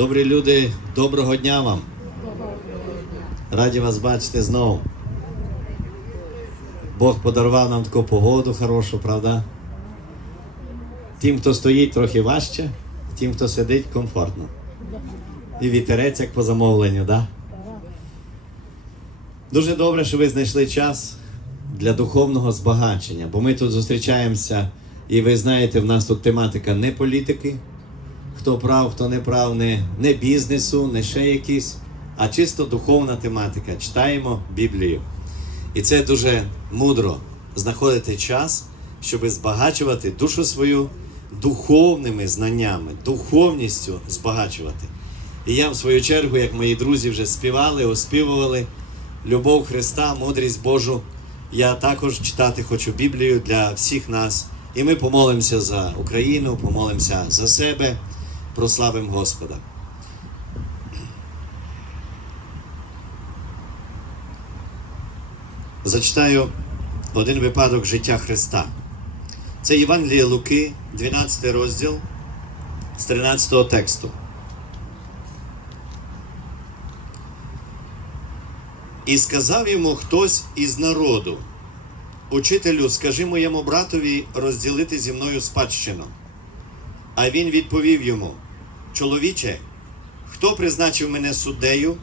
Добрі люди, доброго дня вам. Раді вас бачити знову. Бог подарував нам таку погоду хорошу, правда? Тим, хто стоїть, трохи важче, тим, хто сидить, комфортно. І вітерець, як по замовленню, да? Дуже добре, що ви знайшли час для духовного збагачення, бо ми тут зустрічаємося, і ви знаєте, в нас тут тематика не політики, хто прав, хто не прав, не, не бізнесу, не ще якісь, а чисто духовна тематика. Читаємо Біблію. І це дуже мудро знаходити час, щоб збагачувати душу свою духовними знаннями, духовністю збагачувати. І я, в свою чергу, як мої друзі вже співали, оспівували любов Христа, мудрість Божу. Я також читати хочу Біблію для всіх нас. І ми помолимося за Україну, помолимося за себе, прославимо Господа. Зачитаю один випадок життя Христа. Це Євангеліє Луки, 12 розділ з 13 тексту. І сказав йому хтось із народу: Учителю, скажи моєму братові розділити зі мною спадщину. А він відповів йому: Чоловіче, хто призначив мене суддею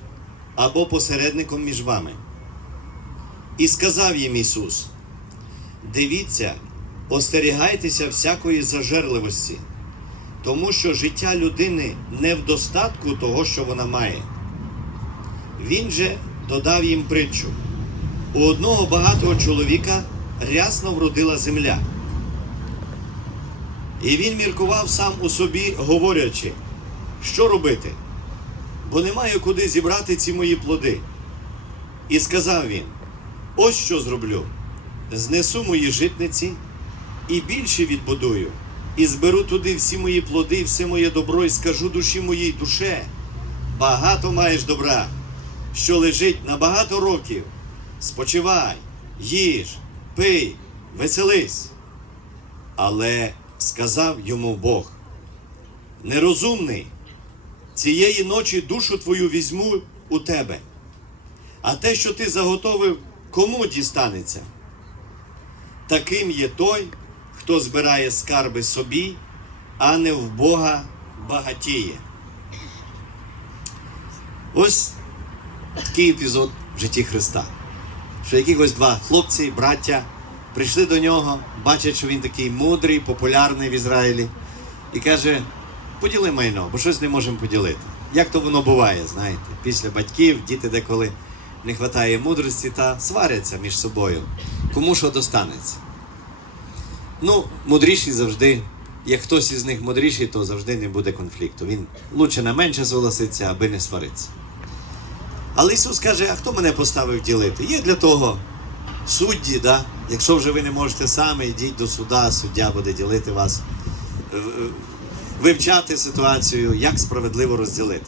або посередником між вами? І сказав їм Ісус: Дивіться, остерігайтеся всякої зажерливості, тому що життя людини не в достатку того, що вона має. Він же додав їм притчу. У одного багатого чоловіка рясно вродила земля. І він міркував сам у собі, говорячи, що робити, бо не маю куди зібрати ці мої плоди. І сказав він: Ось що зроблю: знесу мої житниці і більше відбудую, і зберу туди всі мої плоди, все моє добро, і скажу душі моїй душе, багато маєш добра, що лежить на багато років. Спочивай, їж, пий, веселись. Але сказав йому Бог: нерозумний, цієї ночі душу твою візьму у тебе, а те, що ти заготовив, кому дістанеться? Таким є той, хто збирає скарби собі, а не в Бога багатіє. Ось такий епізод в житті Христа. Що якихось два хлопці, браття, прийшли до нього, бачать, що він такий мудрий, популярний в Ізраїлі, і каже: поділи майно, бо щось не можемо поділити. Як то воно буває, знаєте, після батьків діти деколи не вистачає мудрості та сваряться між собою. Кому що достанеться. Ну, мудріші завжди, як хтось із них мудріший, то завжди не буде конфлікту. Він лучше на менше согласиться, аби не сваритися. Але Ісус каже, а хто мене поставив ділити? Є для того судді, да? якщо вже ви не можете самі, йдіть до суда, суддя буде ділити вас, е, е, вивчати ситуацію, як справедливо розділити.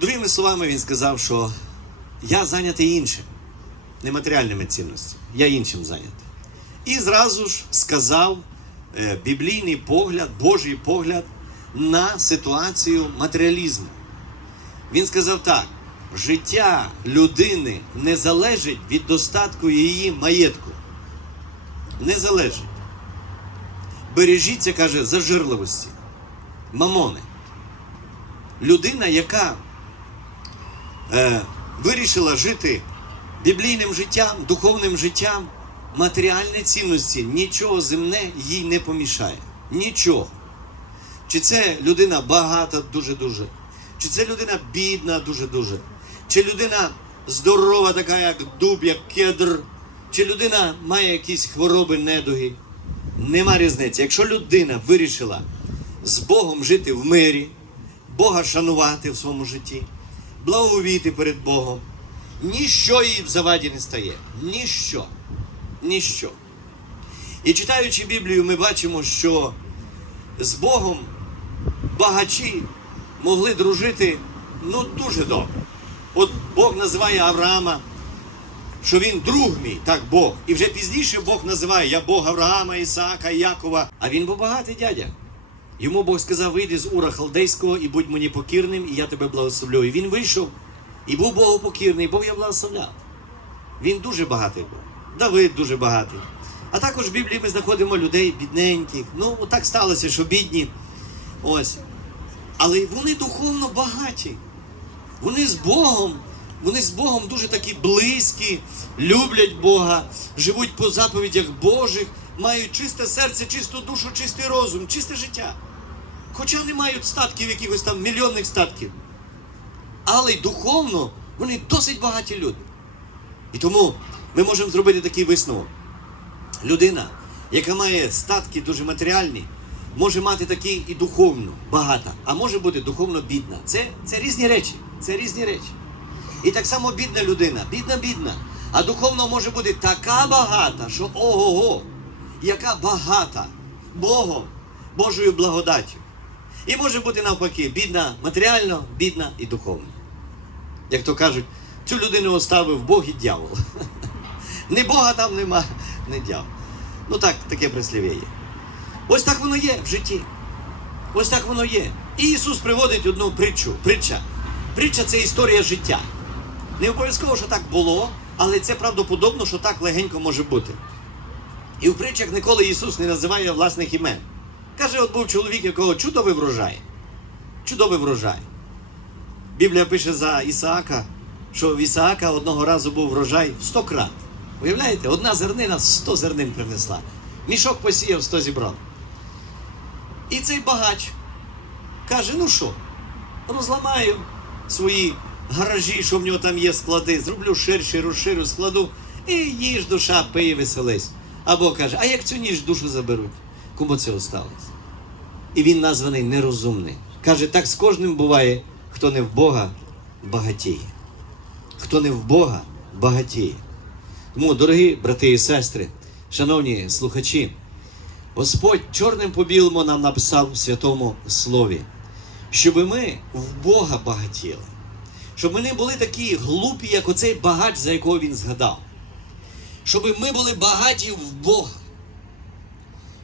Другими словами, він сказав, що я зайнятий іншим, нематеріальними цінностями, я іншим зайнятий. І зразу ж сказав е, біблійний погляд, Божий погляд на ситуацію матеріалізму. Він сказав так: життя людини не залежить від достатку її маєтку. Не залежить. Бережіться, каже, зажирливості, мамони. Людина, яка е, вирішила жити біблійним життям, духовним життям, матеріальні цінності, нічого земне їй не помішає. Нічого. Чи це людина багата дуже-дуже, чи це людина бідна дуже-дуже, чи людина здорова, така, як дуб, як кедр, чи людина має якісь хвороби, недуги. Нема різниці. Якщо людина вирішила з Богом жити в мирі, Бога шанувати в своєму житті, благовіти перед Богом, ніщо їй в заваді не стає. Ніщо. Ніщо. І читаючи Біблію, ми бачимо, що з Богом багачі могли дружити ну дуже добре. От Бог називає Авраама, що він друг мій, так Бог. І вже пізніше Бог називає я Бог Авраама, Ісаака, Якова. А він був багатий дядя. Йому Бог сказав: вийди з Ура Халдейського і будь мені покірним, і я тебе благословлю. І він вийшов і був Богу покірний, Бог я благословляв. Він дуже багатий був. Давид дуже багатий. А також в Біблії ми знаходимо людей бідненьких. Ну, так сталося, що бідні. Ось. Але вони духовно багаті. Вони з Богом, вони з Богом дуже такі близькі, люблять Бога, живуть по заповідях Божих, мають чисте серце, чисту душу, чистий розум, чисте життя. Хоча не мають статків, якихось там мільйонних статків. Але й духовно вони досить багаті люди. І тому ми можемо зробити такий висновок. Людина, яка має статки дуже матеріальні, може мати такі і духовно багата, а може бути духовно бідна. Це, це різні речі. Це різні речі. І так само бідна людина, бідна, бідна. А духовно може бути така багата, що ого-го, яка багата Богом, Божою благодаттю. І може бути навпаки, бідна матеріально, бідна і духовно. Як то кажуть, цю людину оставив Бог і дьявол. Не Бога там нема, не дьявол. Ну так, таке прислів'я є. Ось так воно є в житті. Ось так воно є. І Ісус приводить одну притчу. Притча. Притча це історія життя. Не обов'язково, що так було, але це правдоподобно, що так легенько може бути. І в притчах ніколи Ісус не називає власних імен. Каже, от був чоловік, якого чудовий врожай. Чудовий врожай. Біблія пише за Ісаака, що в Ісаака одного разу був врожай в 100 крат. Уявляєте, одна зернина 100 зернин принесла. Мішок посіяв, 100 зібрав. І цей багач каже: ну що, розламаю свої гаражі, що в нього там є склади, зроблю ширші, розширю, складу, і їж душа, пий, веселись. Або каже, а як цю ніж душу заберуть? Кому це осталось? І він названий нерозумний. Каже, так з кожним буває, хто не в Бога багатіє. Хто не в Бога багатіє. Тому, дорогі брати і сестри, шановні слухачі, Господь чорним по білому нам написав в святому слові, щоб ми в Бога багатіли, щоб ми не були такі глупі, як оцей багач, за якого він згадав. Щоб ми були багаті в Бога.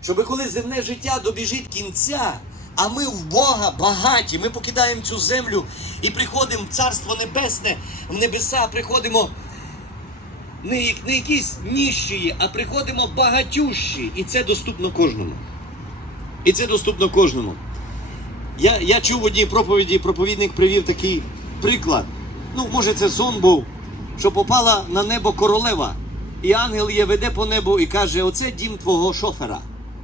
Щоб коли земне життя добіжить кінця, а ми в Бога багаті, ми покидаємо цю землю і приходимо в Царство Небесне, в небеса приходимо не, не якісь ніщі, а приходимо багатющі. І це доступно кожному. І це доступно кожному. Я, я чув в одній проповіді, проповідник привів такий приклад. Ну, може, це сон був, що попала на небо королева, і ангел її веде по небу і каже: Оце дім твого шофера.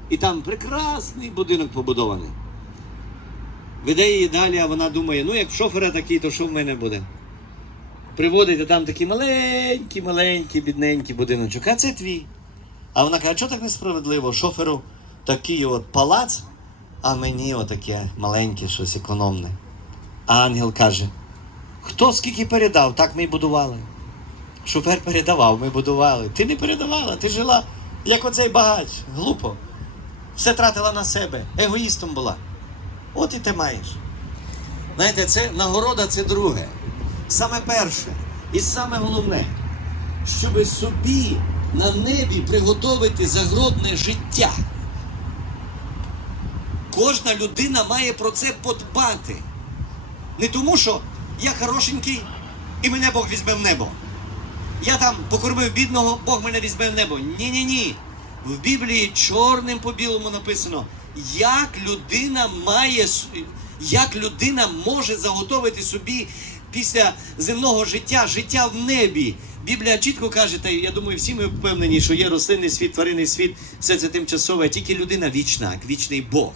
І там прекрасний будинок побудований. Веде її далі, а вона думає, ну як шофера такий, то що в мене буде? Приводить, а там такий маленький, маленький, бідненький будиночок, а це твій. А вона каже, що так несправедливо? Шоферу такий от палац, а мені отаке маленьке щось економне. А ангел каже: хто скільки передав, так ми й будували. Шофер передавав, ми будували. Ти не передавала, ти жила, як оцей багач, глупо. Все тратила на себе, егоїстом була. От і ти маєш. Знаєте, це нагорода це друге. Саме перше і саме головне, щоб собі на небі приготовити загробне життя. Кожна людина має про це подбати. Не тому, що я хорошенький і мене Бог візьме в небо. Я там покормив бідного, Бог мене візьме в небо. Ні-ні ні. В Біблії чорним по білому написано, як людина має, як людина може заготовити собі після земного життя, життя в небі. Біблія чітко каже, та я думаю, всі ми впевнені, що є рослинний світ, тваринний світ, все це тимчасове, тільки людина вічна, як вічний Бог.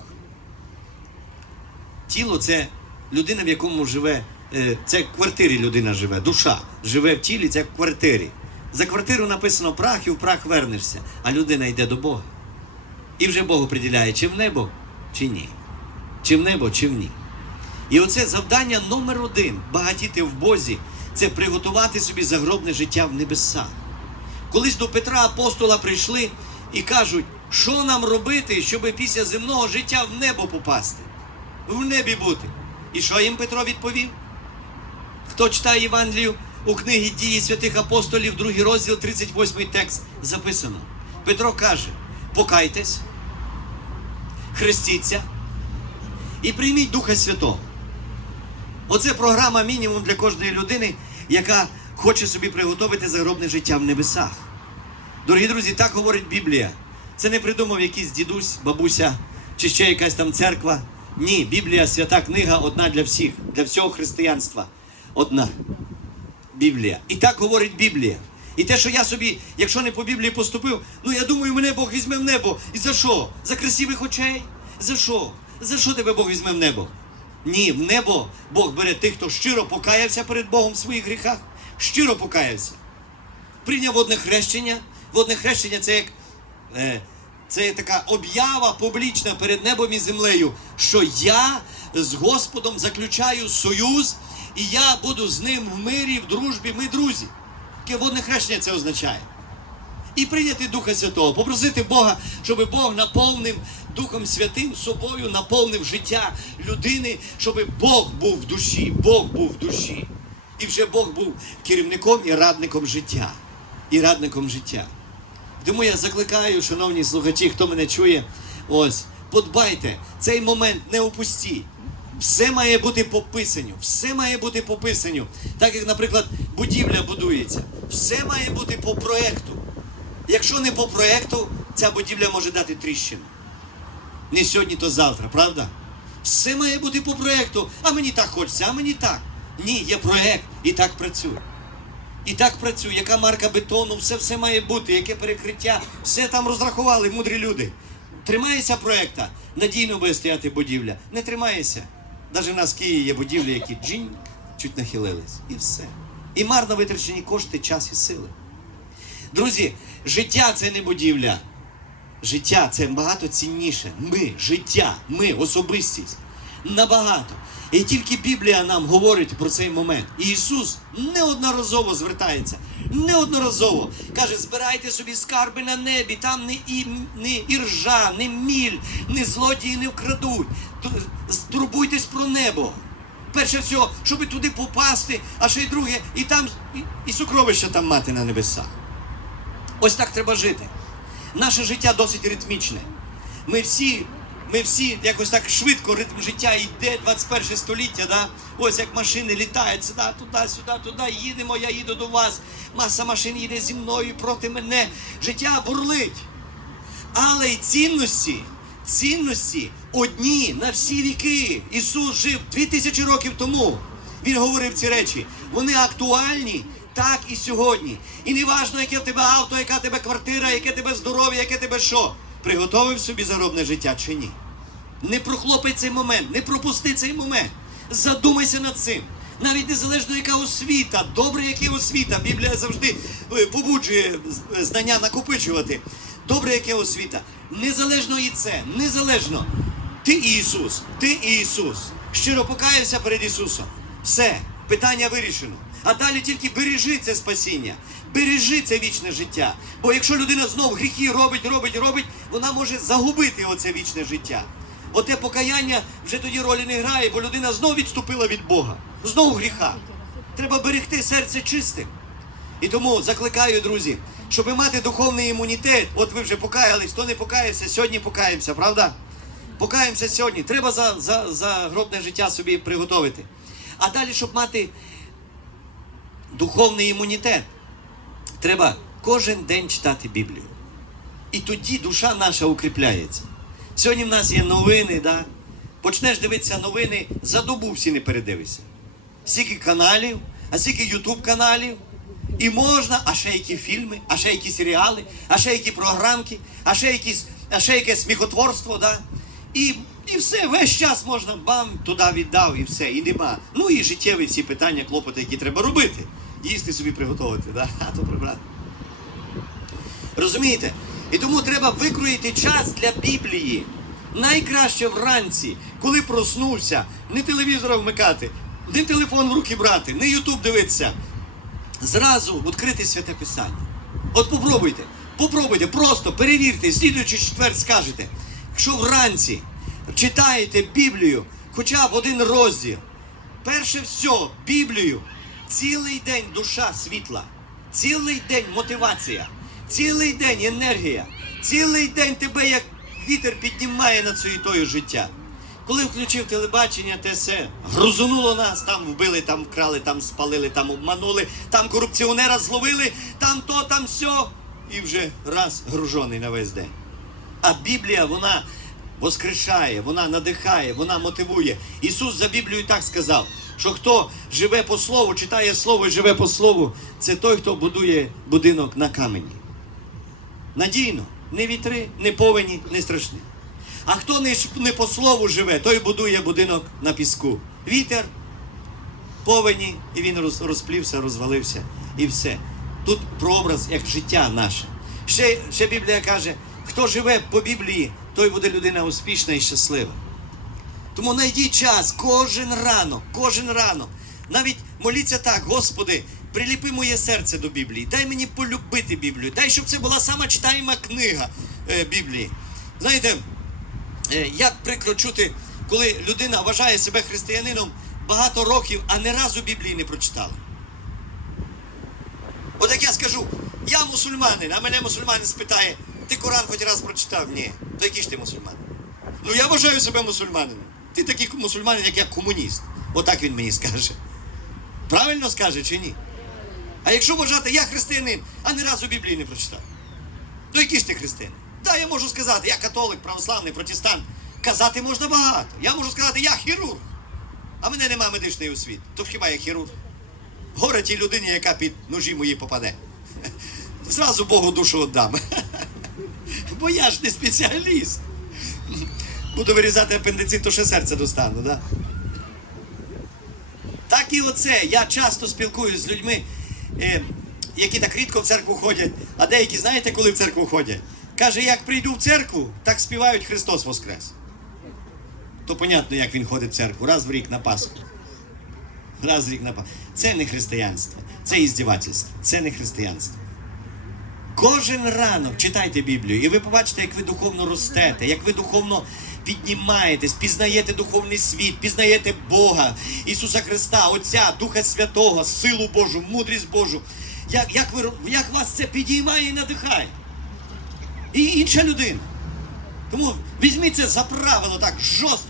Тіло це людина, в якому живе, е, це в квартирі людина живе, душа живе в тілі, це в квартирі. За квартиру написано прах і в прах вернешся, а людина йде до Бога. І вже Бог определяє, чи в небо, чи ні. Чи в небо, чи в ні. І оце завдання номер один багатіти в Бозі це приготувати собі загробне життя в небесах. Колись до Петра апостола прийшли і кажуть, що нам робити, щоб після земного життя в небо попасти, в небі бути. І що їм Петро відповів? Хто читає Євангелію у книгі дії святих апостолів, другий розділ, 38 текст записано. Петро каже: покайтесь, хрестіться і прийміть Духа Святого. Оце програма мінімум для кожної людини, яка хоче собі приготувати загробне життя в небесах. Дорогі друзі, так говорить Біблія. Це не придумав якийсь дідусь, бабуся чи ще якась там церква. Ні, Біблія свята книга одна для всіх, для всього християнства. Одна. Біблія. І так говорить Біблія. І те, що я собі, якщо не по Біблії поступив, ну я думаю, мене Бог візьме в небо. І за що? За красивих очей? За що? За що тебе Бог візьме в небо? Ні, в небо Бог бере тих, хто щиро покаявся перед Богом в своїх гріхах, щиро покаявся. Прийняв водне хрещення. Водне хрещення це як е, це така об'ява публічна перед небом і землею, що я з Господом заключаю союз, і я буду з ним в мирі, в дружбі, ми друзі. Таке водне хрещення це означає. І прийняти Духа Святого, попросити Бога, щоб Бог наповнив Духом Святим собою, наповнив життя людини, щоб Бог був в душі, Бог був в душі. І вже Бог був керівником і радником життя. І радником життя. Тому я закликаю, шановні слухачі, хто мене чує, ось, подбайте, цей момент не опустіть. Все має бути по писанню, все має бути по писанню. Так як, наприклад, будівля будується, все має бути по проекту. Якщо не по проекту, ця будівля може дати тріщину. Не сьогодні, то завтра, правда? Все має бути по проекту. А мені так хочеться, а мені так. Ні, є проект, і так працює. І так працює, яка марка бетону, все все має бути, яке перекриття, все там розрахували мудрі люди. Тримається проекта, надійно буде стояти будівля. Не тримається. Навіть в нас в Києві є будівлі, які джинь, чуть нахилились. І все. І марно витрачені кошти, час і сили. Друзі, життя це не будівля. Життя це багато цінніше. Ми, життя, ми, особистість. Набагато. І тільки Біблія нам говорить про цей момент. І Ісус неодноразово звертається. Неодноразово каже: збирайте собі скарби на небі, там не і, не іржа, не міль, не злодії не вкрадуть. Ту- Турбуйтесь про небо. Перше всього, щоб туди попасти, а ще й друге, і там і, і сокровища там мати на небесах. Ось так треба жити. Наше життя досить ритмічне. Ми всі, ми всі якось так швидко ритм життя йде 21 століття. Да? Ось як машини літають сюди, туди, сюди, туди. Їдемо, я їду до вас. Маса машин їде зі мною проти мене. Життя бурлить. Але й цінності, цінності одні на всі віки. Ісус жив 2000 років тому. Він говорив ці речі. Вони актуальні так і сьогодні. І не важно, яке в тебе авто, яка в тебе квартира, яке в тебе здоров'я, яке в тебе що. Приготовив собі заробне життя чи ні? Не прохлопай цей момент, не пропусти цей момент. Задумайся над цим. Навіть незалежно яка освіта, добре, яка освіта. Біблія завжди е, побуджує знання накопичувати. Добре, яке освіта. Незалежно і це, незалежно. Ти Ісус, ти Ісус. Щиро покаявся перед Ісусом. Все, питання вирішено. А далі тільки бережи це спасіння, бережи це вічне життя. Бо якщо людина знов гріхи робить, робить, робить, вона може загубити оце вічне життя. Оте покаяння вже тоді ролі не грає, бо людина знов відступила від Бога, знову гріха. Треба берегти серце чистим. І тому закликаю, друзі, щоб мати духовний імунітет. От ви вже покаялись, хто не покаявся, сьогодні покаємося, правда? Покаємося сьогодні. Треба за, за, за гробне життя собі приготовити. А далі, щоб мати духовний імунітет, треба кожен день читати Біблію. І тоді душа наша укріпляється. Сьогодні в нас є новини, да? почнеш дивитися новини, за добу всі не передивишся. Скільки каналів, а скільки ютуб каналів. І можна, а ще які фільми, а ще які серіали, а ще які програмки, а ще якісь, а ще якесь сміхотворство, да? І, і все, весь час можна бам, туди віддав і все, і нема. Ну і життєві всі питання, клопоти, які треба робити. Їсти собі приготувати, да? то прибрати. Розумієте? І тому треба викроїти час для Біблії. Найкраще вранці, коли проснувся, не телевізора вмикати, не телефон в руки брати, не Ютуб дивитися. Зразу відкрити святе писання. От попробуйте, попробуйте, просто перевірте, слідуючий четвер скажете, якщо вранці читаєте Біблію, хоча б один розділ, перше все, Біблію, цілий день душа світла, цілий день мотивація, цілий день енергія, цілий день тебе як вітер піднімає над суєтою життя. Коли включив телебачення, те все грузунуло нас, там вбили, там вкрали, там спалили, там обманули, там корупціонера зловили, там то, там сьо. І вже раз гружений на весь день. А Біблія, вона воскрешає, вона надихає, вона мотивує. Ісус за Біблією так сказав, що хто живе по слову, читає слово і живе по слову, це той, хто будує будинок на камені. Надійно, не вітри, не повені, не страшні. А хто не, по слову живе, той будує будинок на піску. Вітер, повені, і він розплівся, розвалився, і все. Тут прообраз як життя наше. Ще, ще Біблія каже, хто живе по Біблії, той буде людина успішна і щаслива. Тому знайдіть час кожен ранок, кожен ранок. Навіть моліться так, Господи, приліпи моє серце до Біблії. Дай мені полюбити Біблію. Дай, щоб це була сама читаєма книга е, Біблії. Знаєте, е, як прикро чути, коли людина вважає себе християнином багато років, а не разу Біблії не прочитала. От як я скажу, я мусульманин, а мене мусульманин спитає, ти Коран хоч раз прочитав? Ні. То який ж ти мусульманин? Ну я вважаю себе мусульманином. Ти такий мусульманин, як я комуніст. Отак він мені скаже. Правильно скаже чи ні? А якщо вважати, я християнин, а ні разу Біблії не прочитав. То який ж ти християнин? Так, я можу сказати, я католик, православний, протестант. Казати можна багато. Я можу сказати, я хірург. А мене немає медичної освіти. То хіба я хірург? Горе тій людині, яка під ножі мої попаде. Зразу Богу душу віддам. Бо я ж не спеціаліст. Буду вирізати апендицит, то ще серце достану, да? Так і оце. Я часто спілкуюсь з людьми, е, які так рідко в церкву ходять, а деякі, знаєте, коли в церкву ходять? Каже, як прийду в церкву, так співають Христос Воскрес. То понятно, як він ходить в церкву, раз в рік на Пасху. Раз в рік на Пасху. Це не християнство, це іздівательство, це не християнство. Кожен ранок читайте Біблію, і ви побачите, як ви духовно ростете, як ви духовно піднімаєтесь, пізнаєте духовний світ, пізнаєте Бога, Ісуса Христа, Отця, Духа Святого, силу Божу, мудрість Божу. Як, як, ви, як вас це підіймає і надихає? І інша людина. Тому візьміть це за правило так жорстко.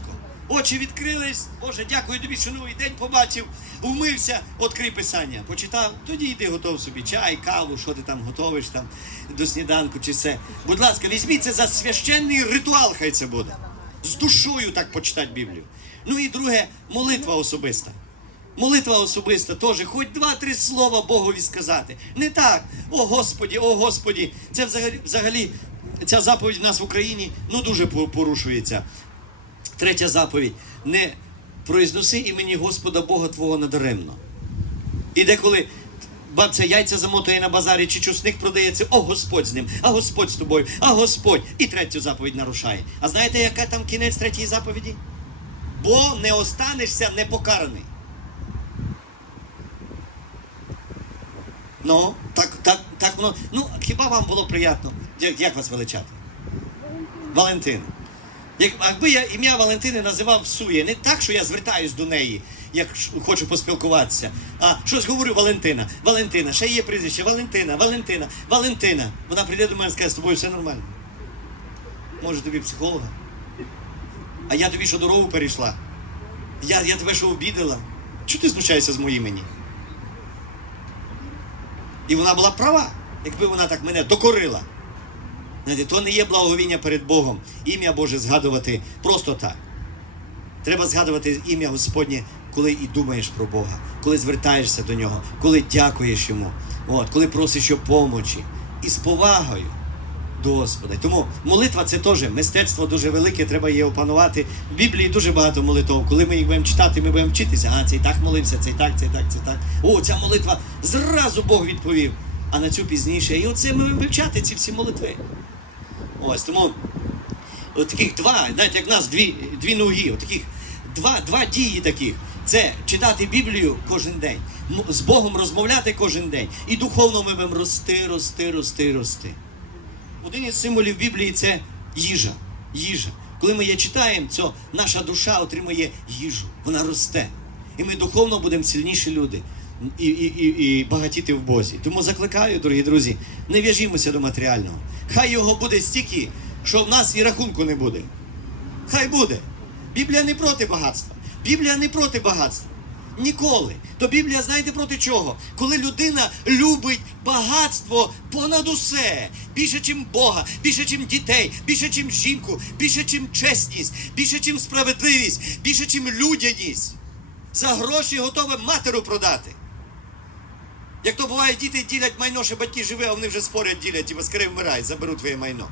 Очі відкрились. Боже, дякую тобі, що новий день побачив, вмився, відкрий писання. Почитав, тоді йди готов собі чай, каву, що ти там готовиш там до сніданку чи все. Будь ласка, візьміть це за священний ритуал, хай це буде. З душою так почитати Біблію. Ну і друге, молитва особиста. Молитва особиста теж, хоч два-три слова Богові сказати. Не так, о Господі, о Господі. Це взагалі, взагалі ця заповідь в нас в Україні ну дуже порушується. Третя заповідь. Не произноси імені Господа Бога Твого надаремно. І деколи бабця яйця замотує на базарі, чи чусник продається, о Господь з ним, а Господь з тобою, а Господь. І третю заповідь нарушає. А знаєте, яка там кінець третьої заповіді? Бо не останешся непокараний. Ну, так, так, так воно. Ну, хіба вам було приємно? Як, як вас величати? Валентина. Як, якби я ім'я Валентини називав всує, не так, що я звертаюсь до неї, як хочу поспілкуватися, а щось говорю Валентина, Валентина, ще є прізвище, Валентина, Валентина, Валентина. Вона прийде до мене і скаже, з тобою все нормально. Може тобі психолога? А я тобі що дорогу перейшла? Я, я тебе що обідала? Чого ти знущаєшся з моїм імені? І вона була права, якби вона так мене докорила. То не є благовіння перед Богом. Ім'я Боже згадувати просто так. Треба згадувати ім'я Господнє, коли і думаєш про Бога, коли звертаєшся до нього, коли дякуєш йому, от, коли просиш його помочі. І з повагою до Господа. Тому молитва це теж мистецтво дуже велике, треба її опанувати. В Біблії дуже багато молитв. Коли ми їх будемо читати, ми будемо вчитися. А цей так молився, цей так, цей так, цей так. О, ця молитва зразу Бог відповів. А на цю пізніше. І оце ми будемо вивчати ці всі молитви. Ось тому от таких два, знаєте, як нас дві, дві ноги, от таких два, два дії таких. Це читати Біблію кожен день, з Богом розмовляти кожен день. І духовно ми будемо рости, рости, рости, рости. Один із символів Біблії це їжа. Їжа. Коли ми її читаємо, то наша душа отримує їжу, вона росте. І ми духовно будемо сильніші люди і, і, і, і багатіти в Бозі. Тому закликаю, дорогі друзі, не в'яжімося до матеріального. Хай його буде стільки, що в нас і рахунку не буде. Хай буде. Біблія не проти багатства. Біблія не проти багатства. Ніколи. То Біблія, знаєте проти чого? Коли людина любить багатство понад усе, більше, чим Бога, більше, чим дітей, більше, чим жінку, більше, чим чесність, більше, чим справедливість, більше, чим людяність. За гроші готове матеру продати. Як то буває, діти ділять майно, що батьки живі, а вони вже спорять ділять, типу, скорее вмирай, заберу твоє майно.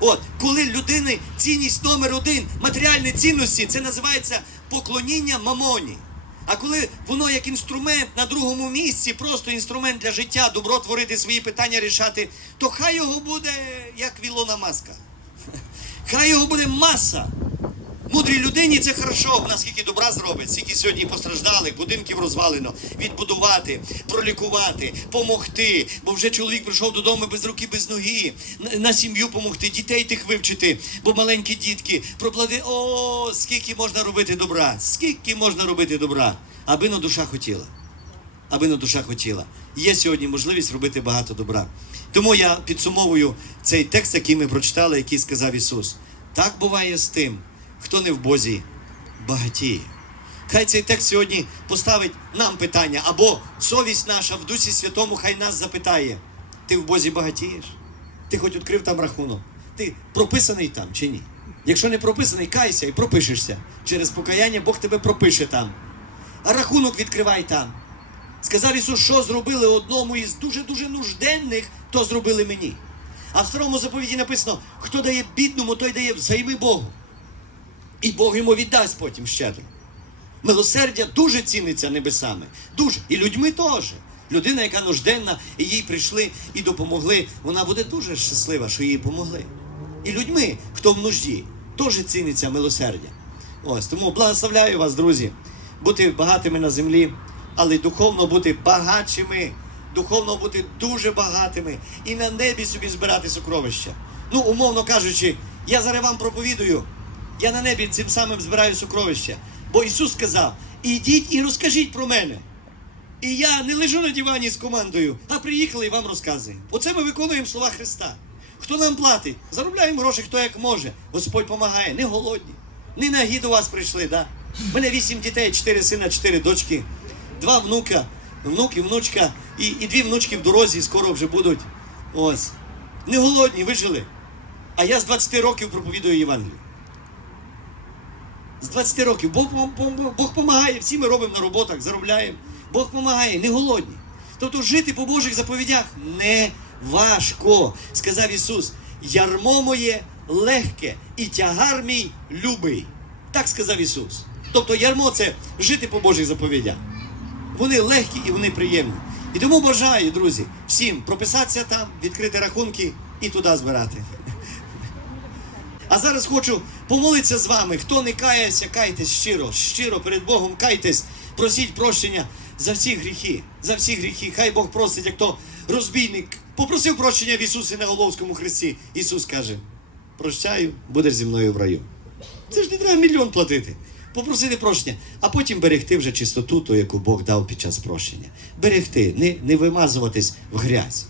От, коли людини цінність номер один, матеріальні цінності, це називається поклоніння мамоні. А коли воно як інструмент на другому місці, просто інструмент для життя, добро творити свої питання рішати, то хай його буде як Вілона Маска. Хай його буде маса. Мудрій людині це хорошо, наскільки добра зробить, скільки сьогодні постраждали, будинків розвалено, відбудувати, пролікувати, помогти. Бо вже чоловік прийшов додому без руки, без ноги, на сім'ю помогти, дітей тих вивчити, бо маленькі дітки проплати. О, скільки можна робити добра, скільки можна робити добра, аби на душа хотіла. Аби на душа хотіла. Є сьогодні можливість робити багато добра. Тому я підсумовую цей текст, який ми прочитали, який сказав Ісус. Так буває з тим, хто не в Бозі багатіє. Хай цей текст сьогодні поставить нам питання, або совість наша в Дусі Святому хай нас запитає: ти в Бозі багатієш? Ти хоч відкрив там рахунок? Ти прописаний там чи ні? Якщо не прописаний, кайся і пропишешся. Через покаяння Бог тебе пропише там. А рахунок відкривай там. Сказав Ісус, що зробили одному із дуже-дуже нужденних, то зробили мені. А в старому заповіді написано: хто дає бідному, той дає взайми Богу. І Бог йому віддасть потім щедро. Милосердя дуже ціниться небесами. Дуже. І людьми теж. Людина, яка нужденна, і їй прийшли і допомогли, вона буде дуже щаслива, що їй помогли. І людьми, хто в нужді, теж ціниться милосердя. Ось тому благословляю вас, друзі, бути багатими на землі, але духовно бути багатшими, духовно бути дуже багатими і на небі собі збирати сокровища. Ну, умовно кажучи, я зараз вам проповідую. Я на небі цим самим збираю сокровища. Бо Ісус сказав: ідіть і розкажіть про мене. І я не лежу на дивані з командою, а приїхали і вам розказуємо. Оце ми виконуємо слова Христа. Хто нам платить? Заробляємо гроші, хто як може. Господь допомагає, не голодні. Не на гід у вас прийшли, да? У мене вісім дітей, чотири сина, чотири дочки, два внука, внук і внучка, і, і дві внучки в дорозі скоро вже будуть. Ось. Не голодні, вижили. А я з 20 років проповідую Євангелію. З 20 років Бог Бог допомагає, всі ми робимо на роботах, заробляємо. Бог допомагає, не голодні. Тобто жити по Божих заповідях не важко. Сказав Ісус, ярмо моє легке і тягар мій любий. Так сказав Ісус. Тобто ярмо це жити по Божих заповідях. Вони легкі і вони приємні. І тому бажаю, друзі, всім прописатися там, відкрити рахунки і туди збирати. А зараз хочу помолитися з вами. Хто не кається, кайтесь щиро, щиро перед Богом кайтесь, просіть прощення за всі гріхи, за всі гріхи. Хай Бог просить, як то розбійник попросив прощення в Ісусі на Головському хресті. Ісус каже: прощаю, будеш зі мною в раю. Це ж не треба мільйон платити. Попросити прощення, а потім берегти вже чистоту, ту, яку Бог дав під час прощення. Берегти, не, не вимазуватись в грязь.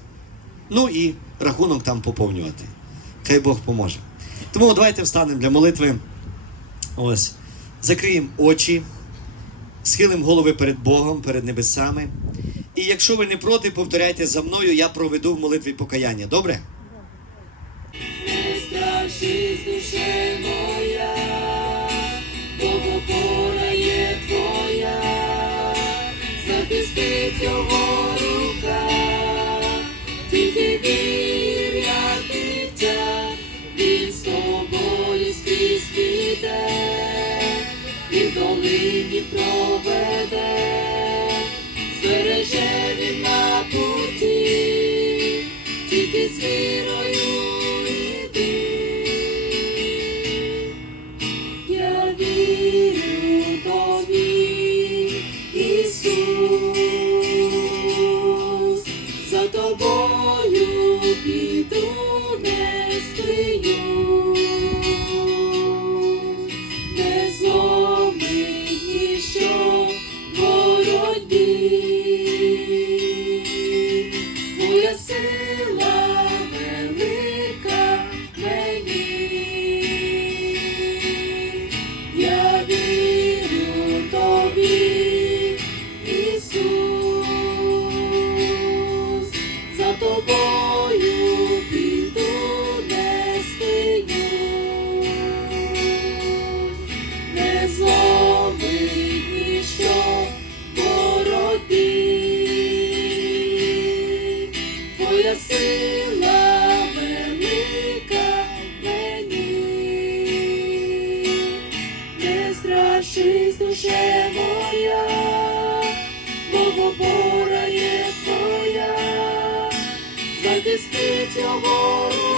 Ну і рахунок там поповнювати. Хай Бог поможе. Тому давайте встанемо для молитви. Ось. Закриємо очі, схилимо голови перед Богом, перед небесами. І якщо ви не проти, повторяйте за мною, я проведу в молитві покаяння. Добре? Не страшись, душе моя, Богопора є твоя, захистить його рука, тільки з amor.